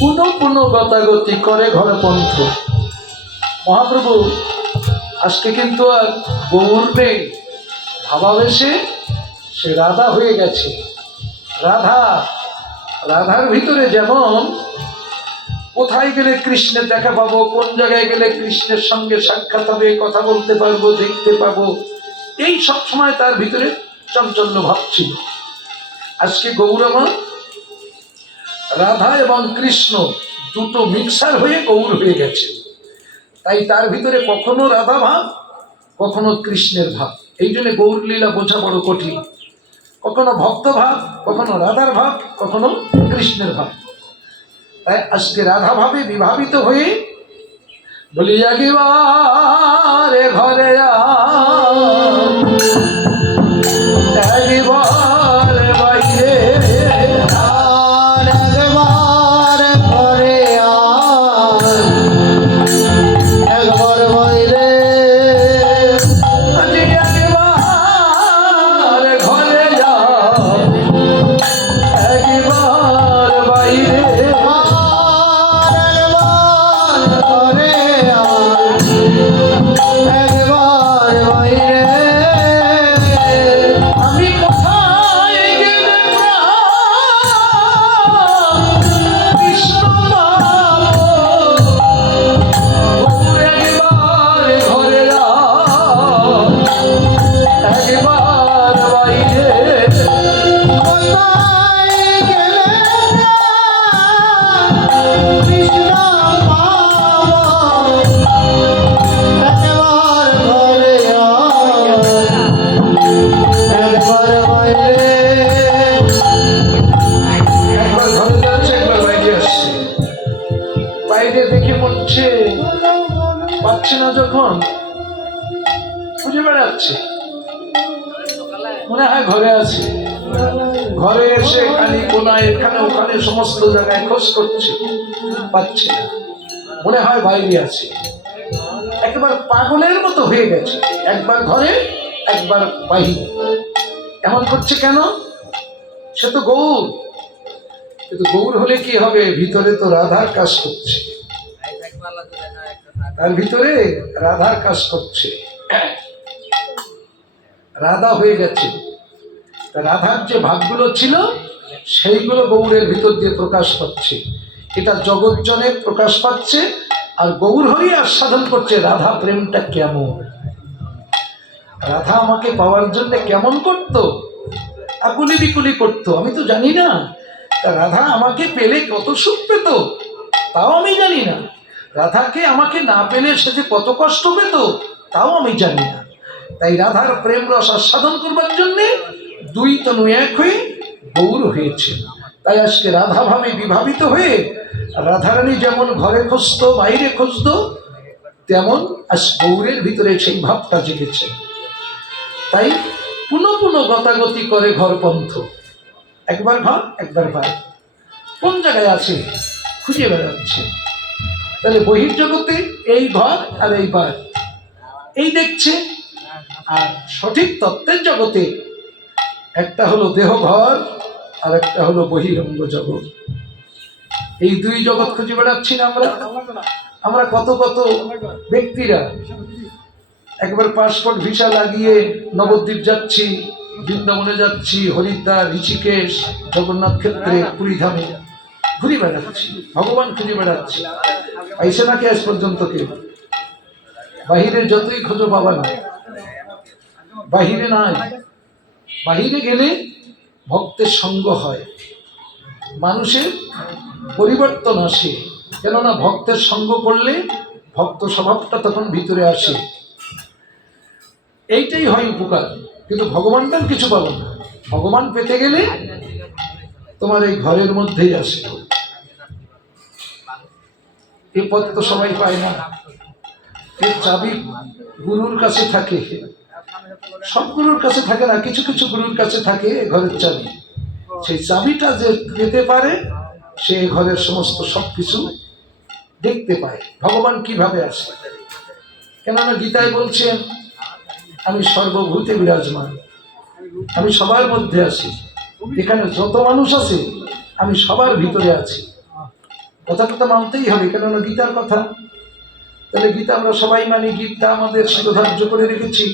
পুনঃ পুনঃ গতাগতি করে ঘরে পন্থ। মহাপ্রভু আজকে কিন্তু আর গৌর নেই, ভাবাবেশে সে রাধা হয়ে গেছে। রাধা, রাধার ভিতরে যেমন কোথায় গেলে কৃষ্ণের দেখা পাবো, কোন জায়গায় গেলে কৃষ্ণের সঙ্গে সাক্ষাৎ হবে, কথা বলতে পারবো, দেখতে পাবো, এই সব সময় তার ভিতরে চঞ্চল্য ভাব ছিল। আজকে গৌরমা রাধা এবং কৃষ্ণ দুটো মিক্সার হয়ে গৌর হয়ে গেছে। তাই তার ভিতরে কখনো রাধা ভাব, কখনো কৃষ্ণের ভাব। এই জন্য গৌর লীলা বোঝা বড় কঠিন। কখনো ভক্ত ভাব, কখনো রাধার ভাব, কখনো কৃষ্ণের ভাব। তাই আজকে রাধা ভাবে বিভাবিত হয়ে বলি একেবারে ঘরে একেবারে বাইরে পাচ্ছে না, যখন খুঁজে বেড়াচ্ছে, মনে হয় ঘরে আছে। ঘরে এসে খালি কোনায় এখানে ওখানে সমস্ত জায়গায় খোঁজ করছে, পাচ্ছে না, মনে হয় বাইরে আছে। একবার পাগলের মতো হয়ে গেছে, একবার ঘরে একবার বাইরে। এমন করছে কেন? সে তো গৌর, কিন্তু গৌর হলে কি হবে? ভিতরে তো রাধার কাজ করছে, তার ভিতরে রাধার কাজ করছে, রাধা হয়ে গেছে। রাধার যে ভাবগুলো ছিল সেইগুলো গৌরের ভিতর দিয়ে প্রকাশ পাচ্ছে। এটা জগৎজনে প্রকাশ পাচ্ছে, আর গৌর হরি আস্বাদন করছে রাধা প্রেমটা কেমন। রাধা আমাকে পাওয়ার জন্য কেমন করতো, আকুলি বিকুলি করতো, আমি তো জানি না। তা রাধা আমাকে পেলে কত সুখ পেত, তাও আমি জানি না। রাধাকে আমাকে না পেলে সে যে কত কষ্ট পেত, তাও আমি জানি না। তাই রাধার প্রেম রস আস্বাদন করবার জন্যে দুই তনু এক হয়ে গৌর হয়েছে। তাই আজকে রাধা ভাবে বিভাবিত হয়ে রাধারানী যেমন ঘরে খুঁজতো, বাইরে খুঁজতো, তেমন আজ গৌরের ভিতরে সেই ভাবটা জেগেছে। তাই পুনঃ পুনঃ গতাগতি করে ঘর পন্থ। একবার ঘর একবার বাইরে, কোন জায়গায় আছে খুঁজে বেড়াচ্ছে। তাহলে বহির্জগতে এই ঘর আর এই বার, এই দেখছে। আর সঠিক তত্ত্বের জগতে একটা হলো দেহ ঘর আর একটা হলো বহিরঙ্গ জগৎ। এই দুই জগৎ খুঁজে বেড়াচ্ছি না আমরা। আমরা কত কত ব্যক্তিরা একবার পাসপোর্ট ভিসা লাগিয়ে নবদ্বীপ যাচ্ছি, বৃন্দাবনে যাচ্ছি, হরিদ্বার, ঋষিকেশ, জগন্নাথ ক্ষেত্রে, পুরীধামে ঘুরে বেড়াচ্ছি, ভগবান খুঁজে বেড়াচ্ছি। আইসে নাকি আজ পর্যন্ত কেউ? বাহিরে যতই খোঁজো পাবা না, বাহিরে নাই। বাহিরে গেলে ভক্তের সঙ্গ হয়, মানুষের পরিবর্তন আসে। কেননা ভক্তের সঙ্গ করলে ভক্ত স্বভাবটা তখন ভিতরে আসে। এইটাই হয় উপকার। কিন্তু ভগবানটার কিছু পাবো না। ভগবান পেতে গেলে তোমার এই ঘরের মধ্যেই আসে। এই পথ তো সবাই পায় না। এর চাবি গুরুর কাছে থাকে, সব গুরুর কাছে থাকে না, কিছু কিছু গুরুর কাছে থাকে ঘরের চাবি। সেই চাবিটা যে পেতে পারে সে ঘরের সমস্ত সবকিছু দেখতে পায়। ভগবান কিভাবে আসে? কেননা গীতায় বলছেন আমি সর্বভূতে বিরাজমান, আমি সবার মধ্যে আছি। এখানে যত মানুষ আছে আমি সবার ভিতরে আছি। কথাটা তো মানতেই হবে, কেননা গীতার কথা। তাহলে গীতা আমরা সবাই মানি, গীতা আমাদের শিরোধার্য করে রেখেছি।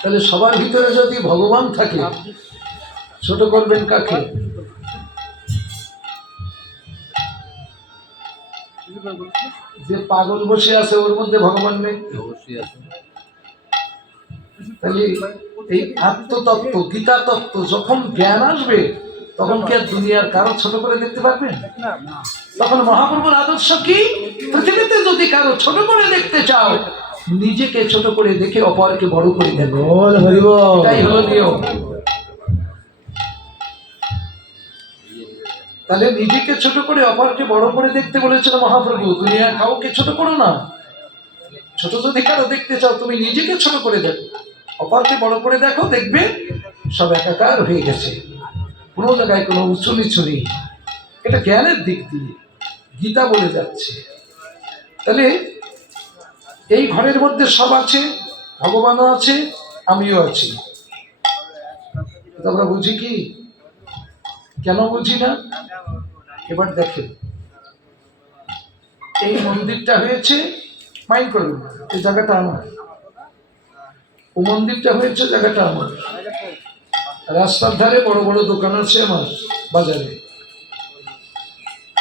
তাহলে সবার ভিতরে যদি ভগবান থাকে, ছোট করবেন কাকে? যে পাগল বসে আছে ওর মধ্যে ভগবান নেই? তাহলে এই আত্মতত্ত্ব, গীতা তত্ত্ব যখন জ্ঞান আসবে, তখন কি আর দুনিয়ার কারো ছোট করে দেখতে পারবেন? তখন মহাপ্রভুর আদর্শ কি? পৃথিবীতে যদি কারো ছোট করে দেখতে চাও, নিজেকে ছোট করে দেখে অপরকে বড় করে দেখো। এটাই হলো নিয়ম। তাহলে নিজেকে ছোট করে অপরকে বড় করে দেখতে বলেছিল মহাপ্রভু। দুনিয়ার কাউকে ছোট করো না। ছোট যদি কারো দেখতে চাও, তুমি নিজেকে ছোট করে দেখো, অপরকে বড় করে দেখো, দেখবে সব একাকার হয়ে গেছে, কোনো জায়গায় কোনো উঁচু নিচু নেই। এটা জ্ঞানের দিক দিয়ে গীতা বলে যাচ্ছে। তাহলে এই ঘরের মধ্যে সব আছে, ভগবানও আছে, আমিও আছি। আমরা বুঝি কি? কেন বুঝি না? এবার দেখেন, এই মন্দিরটা হয়েছে, মাইন্ড করুন, এই জায়গাটা আমার, ও মন্দিরটা হয়েছে, জায়গাটা আমার, রাস্তার ধারে বড় বড় দোকান আছে আমার, বাজারে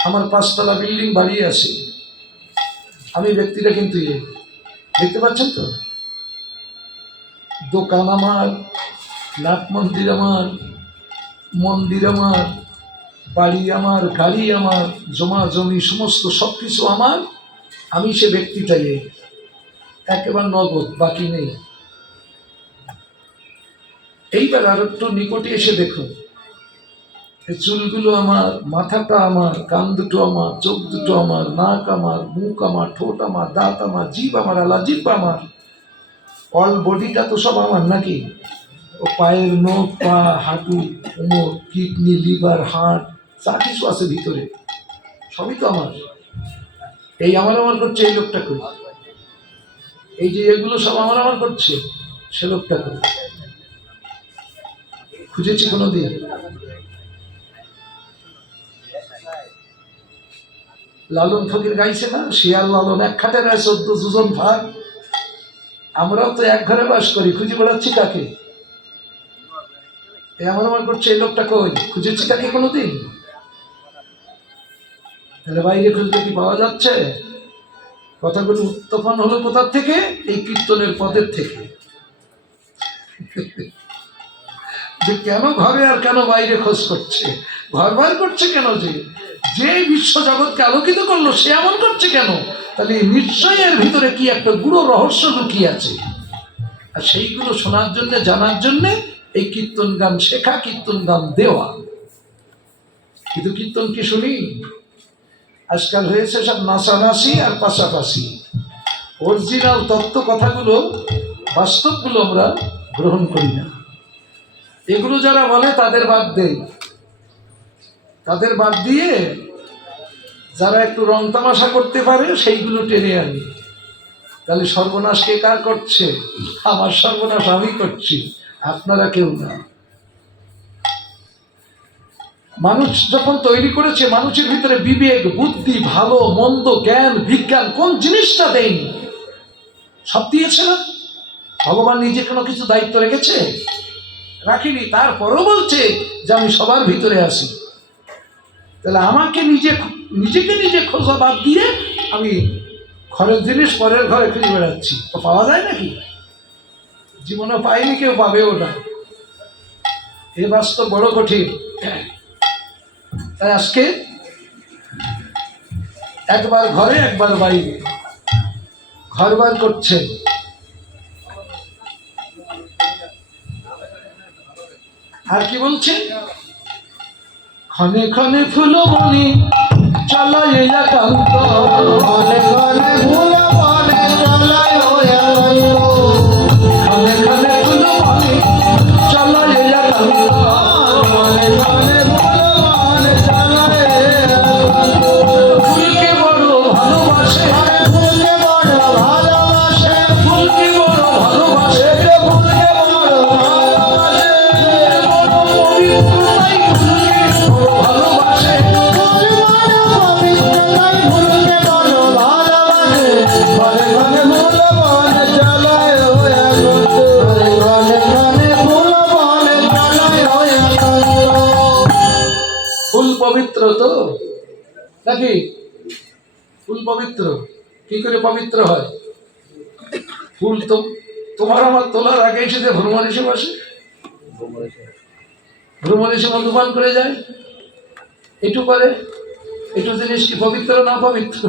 আমার 5 তলা বিল্ডিং বাড়ি আছে। আমি ব্যক্তিটা কিন্তু দেখতে পাচ্ছেন তো, দোকান আমার, নাট মন্দির আমার, মন্দির আমার, বাড়ি আমার, গাড়ি আমার, জমা জমি সমস্ত সবকিছু আমার। আমি সে ব্যক্তিটাই একেবারে নগদ, বাকি নেই। এইবার আর একটু নিকটে এসে দেখুন, এই চুলগুলো আমার, মাথাটা আমার, কান দুটো আমার, চোখ দুটো আমার, নাক আমার, মুখ আমার, ঠোঁট আমার, দাঁত আমার, জিভ আমার, আলা জিভ আমার, অল বডিটা তো সব আমার নাকি? ও পায়ের নখ, পা, হাঁটু, কোমর, কিডনি, লিভার, হার্ট, যা কিছু আছে ভিতরে সবই তো আমার। এই আমার আমার করছে এই লোকটা করি, এই যে এগুলো সব আমার আমার করছে সে লোকটা করি। খুঁজেছি কোনোদিন? লালন ফকির গাইছে না, শিয়াল লালন এক খাটে গায়ে 14 যোজন ভাগ। আমরাও তো এক ঘরে বাস করি, খুঁজে বেড়াচ্ছি কাকে? এমন আমার করছে এই লোকটা কই, খুঁজেছি কাকে কোনোদিন? তাহলে বাইরে খুঁজলে কি পাওয়া যাচ্ছে? কথাগুলো উত্থাপন হলো কোথার থেকে? এই কীর্তনের পদের থেকে। যে কেন ঘরে আর কেন বাইরে খোঁজ করছে, ঘর বার করছে কেন? যে বিশ্ব জগৎকে আলোকিত করলো সে এমন করছে কেন? তাহলে নিশ্চয়ই এর ভিতরে কি একটা গুড়ো রহস্য লুকিয়ে আছে। আর সেইগুলো শোনার জন্য, জানার জন্য এই কীর্তন গান শেখা, কীর্তন গান দেওয়া। কিন্তু কীর্তন কি শুনি? আজকাল হয়েছে সব নাচানাচি আর পাশাপাশি। অরিজিনাল তত্ত্ব কথাগুলো, বাস্তবগুলো আমরা গ্রহণ করি না। এগুলো যারা বলে তাদের বাদ দেই, তাদের বাদ দিয়ে যারা একটু রং তামাশা করতে পারে সেইগুলো টেনে আনি। তাহলে সর্বনাশ কে কার করছে? আমার সর্বনাশ আমি করছি, আপনারা কেউ না। মানুষ যখন তৈরি করেছে, মানুষের ভিতরে বিবেক, বুদ্ধি, ভালো মন্দ, জ্ঞান, বিজ্ঞান কোন জিনিসটা দেয়নি? সব দিয়েছে না? ভগবান নিজে কোনো কিছু দায়িত্ব রেখেছে? রাখিনি। তারপরও বলছে যে আমি সবার ভিতরে আছি। তাহলে আমাকে নিজেকে নিজে খোঁজা বাদ দিয়ে আমি ঘরের জিনিস পরের ঘরে খুঁজে বেড়াচ্ছি। তো পাওয়া যায় নাকি? জীবনে পাইনি, কেউ পাবেও না। এ বাস্তব বড় কঠিন। তাই আজকে একবার ঘরে একবার বাইরে, ঘর বার করছেন। আর কি বলছে? ক্ষণে ক্ষণে ফুলবনি চলায় একান্ত, ক্ষণে ক্ষণে ফুলবনি চলায় একান্ত, ক্ষণে ক্ষণে ফুলবনি চলায় একান্ত, ক্ষণে ক্ষণে ফুলবনি চলায় একান্ত। ফুলকে বড় ভালোবাসে, ফুলকে বড় ভালোবাসে, ফুলকে বড় ভালোবাসে, ফুলকে বড় ভালোবাসে, বড় পবিত্র তাই ফুলকে বড় ভালোবাসে। ফুল পবিত্র তো নাকি? ফুল পবিত্র কি করে পবিত্র হয়? ফুল তো তোমার আমার তোলার আগে এসে যে ভ্রমণ এসে বসে, ভ্রমণ এসে মধুপান করে যায়, একটু করে, একটু জিনিস কি পবিত্র না পবিত্র?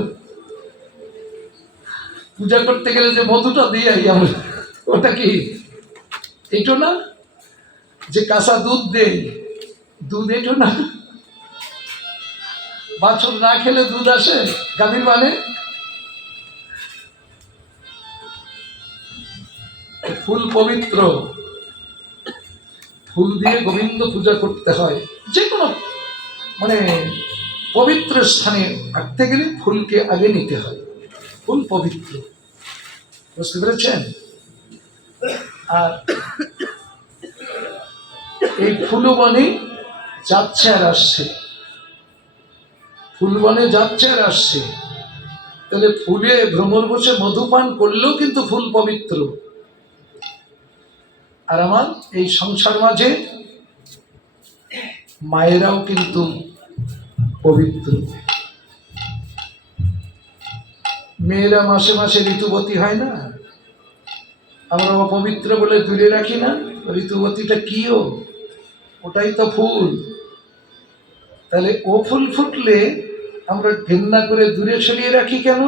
পূজা করতে গেলে যে মধুটা দিয়ে আমরা, ওটা কি এটো না? যে কাঁচা দুধ দেয়, দুধ এটো না? বাছুর না খেলে দুধ আসে গাভীর মানে? ফুল পবিত্র, ফুল দিয়ে গোবিন্দ পূজা করতে হয়। যে কোনো মানে পবিত্র স্থানে রাখতে গেলে ফুলকে আগে নিতে হয়। ফুল পবিত্র, বুঝতে পেরেছেন? আর এই ফুলবনে যাচ্ছে আর আসছে, ফুলবনে যাচ্ছে আর আসছে, তাহলে ফুলে ভ্রমর বসে মধুপান করলেও কিন্তু ফুল পবিত্র। আর আমার এই সংসার মাঝে মায়েরাও কিন্তু পবিত্র। মেয়েরা মাসে মাসে ঋতুবতী হয় না, আমরা অপবিত্র বলে দূরে রাখি না? ঋতুবতীটা কিও? ওটাই তো ফুল। তাহলে ও ফুল ফুটলে আমরা ঘৃণা করে দূরে সরিয়ে রাখি কেন?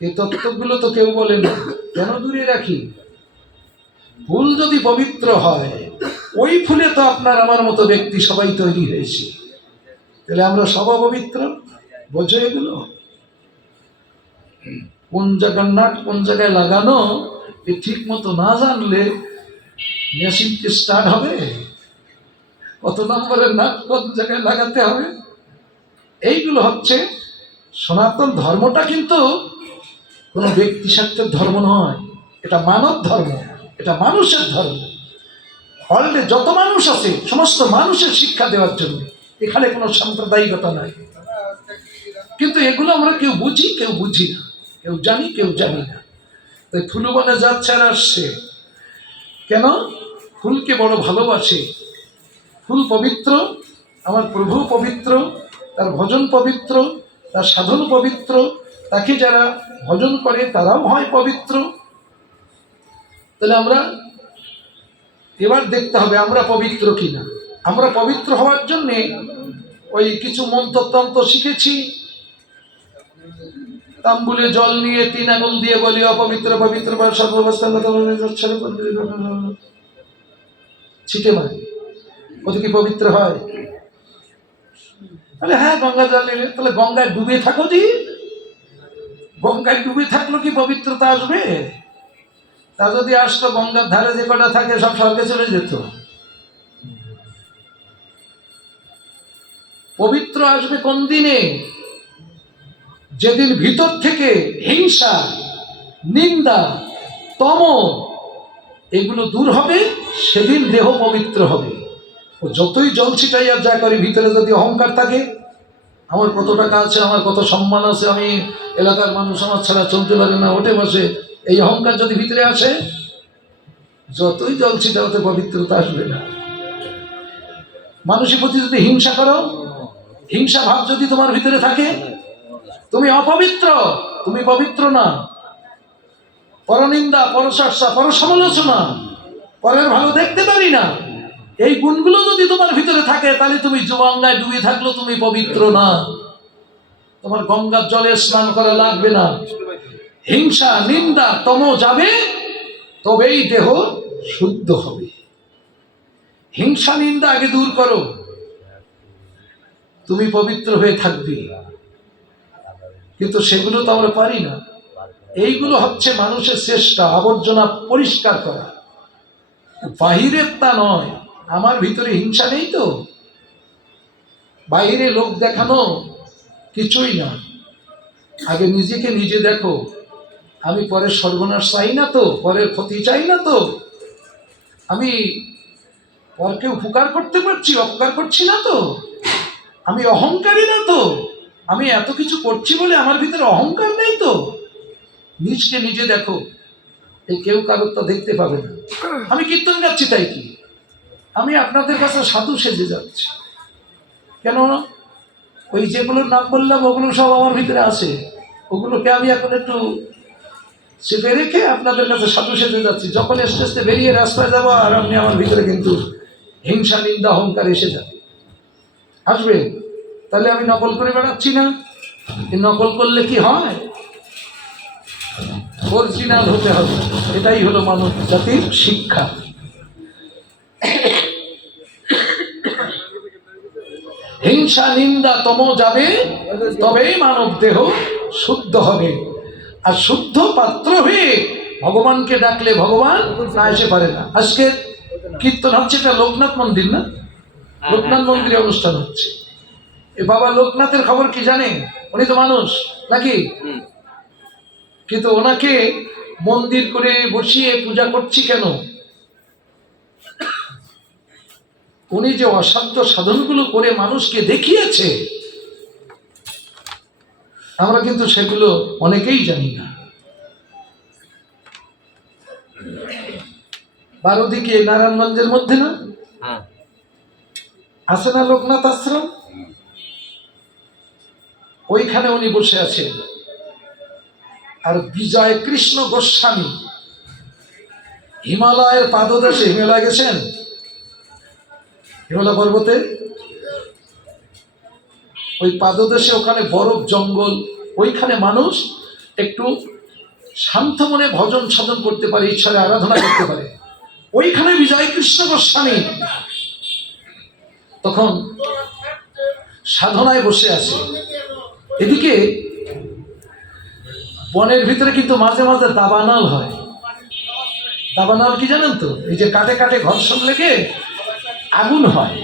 এই তত্ত্বগুলো তো কেউ বলে না, কেন দূরে রাখি? ফুল যদি পবিত্র হয়, ওই ফুলে তো আপনার আমার মতো ব্যক্তি সবাই তৈরি হয়েছে, তাহলে আমরা সব অপবিত্র? বোঝো এগুলো? কোন জায়গার নাট কোন জায়গায় লাগানো এ ঠিক মতো না জানলে মেশিন কি স্টার্ট হবে? কত নম্বরের নাট কোন জায়গায় লাগাতে হবে, এইগুলো হচ্ছে সনাতন ধর্মটা। কিন্তু কোনো ব্যক্তি স্বার্থের ধর্ম নয়, এটা মানব ধর্ম, এটা মানুষের ধর্ম। ওয়ার্ল্ডে যত মানুষ আছে সমস্ত মানুষের শিক্ষা দেওয়ার জন্য, এখানে কোনো সাম্প্রদায়িকতা নাই। কিন্তু এগুলো আমরা কেউ বুঝি কেউ বুঝি না, কেউ জানি কেউ জানি না। তাই ফুলবনে যাচ্ছে আর আসছে কেন? ফুলকে বড় ভালোবাসে। ফুল পবিত্র, আমার প্রভু পবিত্র, তার ভজন পবিত্র, তার সাধন পবিত্র, তাকে যারা ভজন করে তারাও হয় পবিত্র। তাহলে আমরা এবার দেখতে হবে আমরা পবিত্র কিনা। আমরা পবিত্র হওয়ার জন্যে ওই কিছু মন্ত্রতন্ত্র শিখেছি, তাম্বুলে জল নিয়ে 3 আঙুল দিয়ে বলি অপবিত্র পবিত্র বা সর্বাবস্থান ছিটে মারি, ওতে কি পবিত্র হয়? তাহলে হ্যাঁ গঙ্গা জল নিলে, তাহলে গঙ্গায় ডুবে থাকো দি, গঙ্গায় ডুবে থাকলো কি পবিত্রতা আসবে? তা যদি আসতো গঙ্গার ধারে যে কটা থাকে সব স্বর্গে চলে যেত। পবিত্র আসবে কোন দিনে? যেদিন ভিতর থেকে হিংসা, নিন্দা, তম এগুলো দূর হবে, সেদিন দেহ পবিত্র হবে। ও যতই জল ছিটাইয়া যা করে, ভিতরে যদি অহংকার থাকে, আমার কত টাকা আছে, আমার কত সম্মান আছে, আমি এলাকার মানুষ আমার ছাড়া চলতে পারে না, ওঠে বসে, এই অহংকার যদি ভিতরে আসে, যতই জল ছিটাওতে পবিত্রতা আসবে না। মানুষের প্রতি যদি হিংসা করো, হিংসা ভাব যদি তোমার ভিতরে থাকে, তুমি অপবিত্র, তুমি পবিত্র না। পরনিন্দা, পরচর্চা, পরসমালোচনা, পরের ভালো দেখতে পারি না, এই গুণগুলো যদি তোমার ভিতরে থাকে, তাহলে তুমি গঙ্গায় ডুবে থাকলো, তুমি পবিত্র না। তোমার গঙ্গার জলে স্নান করা লাগবে না। হিংসা, নিন্দা, তম যাবে, তবেই দেহ শুদ্ধ হবে। হিংসা নিন্দা আগে দূর করো, তুমি পবিত্র হয়ে থাকবে। কিন্তু সেগুলো তো আমরা পারি না। এইগুলো হচ্ছে মানুষের চেষ্টা, আবর্জনা পরিষ্কার করা, বাহিরের তা নয়। আমার ভিতরে হিংসা নেই তো, বাইরে লোক দেখানো কিছুই না। আগে নিজেকে নিজে দেখো, আমি পরের সর্বনাশ চাই না তো, পরের ক্ষতি চাই না তো, আমি পরকে উপকার করতে পারছি, অপকার করছি না তো, আমি অহংকারী না তো, আমি এত কিছু করছি বলে আমার ভিতরে অহংকার নেই তো। নিজকে নিজে দেখো, এই কেউ কারোর তা দেখতে পাবে না। আমি কীর্তন গাচ্ছি তাই কি? আমি আপনাদের কাছে সাধু সেজে যাচ্ছি। কেন? ওই যেগুলোর নাম বললাম ওগুলো সব আমার ভিতরে আছে, ওগুলোকে আমি এখন একটু চেপে রেখে আপনাদের কাছে সাধু সেজে যাচ্ছি। যখন স্টেজে বেরিয়ে রাস্তায় যাবো আর আপনি আমার ভিতরে কিন্তু হিংসা, নিন্দা, অহংকার এসে যাবে, আসবে। তাহলে আমি নকল করে বেড়াচ্ছি না। নকল করলে কি হয়? অরিজিনাল হতে হবে। এটাই হলো মানব জাতির শিক্ষা। হিংসা, নিন্দা তম যাবে, তবেই মানব দেহ শুদ্ধ হবে। আর শুদ্ধ পাত্র হয়ে ভগবানকে ডাকলে ভগবান না এসে পারে না। আজকে কীর্তন হচ্ছে, এটা লোকনাথ মন্দির না? লোকনাথ মন্দিরে অনুষ্ঠান হচ্ছে। এ বাবা লোকনাথের খবর কি জানে? উনি তো মানুষ নাকি, কিন্তু ওনাকে মন্দির করে বসিয়ে পূজা করছি কেন? উনি যে অসাধ্য সাধনগুলো করে মানুষকে দেখিয়েছে, আমরা কিন্তু সেগুলো অনেকেই জানি না। 12 দিকে নারায়ণগঞ্জের মধ্যে না আছে না লোকনাথ আশ্রম? ওইখানে উনি বসে আছেন। আর বিজয় কৃষ্ণ গোস্বামী হিমালয়ের পাদদেশে, হিমালয় গেছেন? হিমালয় পর্বতে ওই পাদদেশে, ওখানে বরফ জঙ্গল, ওইখানে মানুষ একটু শান্ত মনে ভজন সাধন করতে পারে, ঈশ্বরের আরাধনা করতে পারে। ওইখানে বিজয় কৃষ্ণ গোস্বামী তখন সাধনায় বসে আছে। এদিকে বনের ভিতরে কিন্তু মাঝে মাঝে দাবানল হয়। দাবানল কি জানেন তো? এই যে কাটে কাটে ঘর্ষণ লেগে আগুন হয়,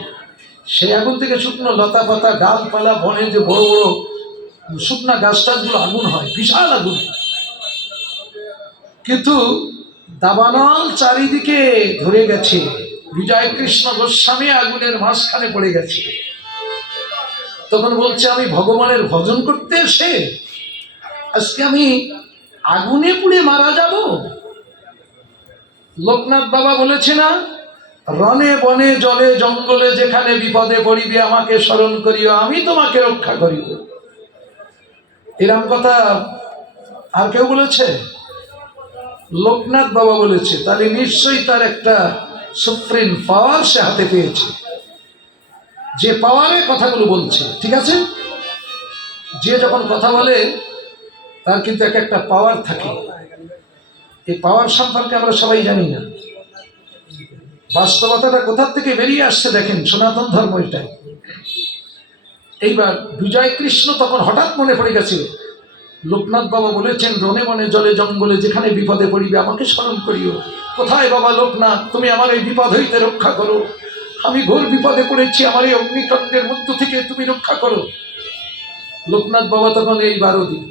সেই আগুন থেকে শুকনো লতা পাতা, গাছপালা, বনের যে বড় বড় শুকনা গাছ টাছগুলো আগুন হয়, বিশাল আগুন। কিন্তু দাবানল চারিদিকে ধরে গেছে, বিজয় কৃষ্ণ গোস্বামী আগুনের মাঝখানে পড়ে গেছে। তখন বলছে, আমি ভগবানের ভজন করতে এসে আজকে আমি আগুনে পুড়ে মারা যাব? লোকনাথ বাবা বলেছে না, রণে বনে জলে জঙ্গলে যেখানে বিপদে পড়িবে আমাকে স্মরণ করিও, আমি তোমাকে রক্ষা করিব। এরম কথা আর কেউ বলেছে? লোকনাথ বাবা বলেছে। তাহলে নিশ্চয়ই তার একটা সুপ্রিম পাওয়ার সে হাতে পেয়েছে, যে পাওয়ারে কথাগুলো বলছে। ঠিক আছে, যে যখন কথা বলে তার কিন্তু এক একটা পাওয়ার থাকে। এই পাওয়ার সম্পর্কে আমরা সবাই জানি না। বাস্তবতাটা কোথা থেকে বেরিয়ে আসছে দেখেন, সনাতন ধর্ম এটাই। এইবার বিজয় কৃষ্ণ তখন হঠাৎ মনে পড়ে গেছে, লোকনাথ বাবা বলেছেন, রণে বনে জলে জঙ্গলে যেখানে বিপদে পড়িবে আমাকে স্মরণ করিও। কোথায় বাবা লোকনাথ? তুমি আমার এই বিপদ হইতে রক্ষা করো, আমি ঘোর বিপদে পড়েছি, আমার এই অগ্নিকাণ্ডের মধ্য থেকে তুমি রক্ষা করো। লোকনাথ বাবা তখন এই 12 দিন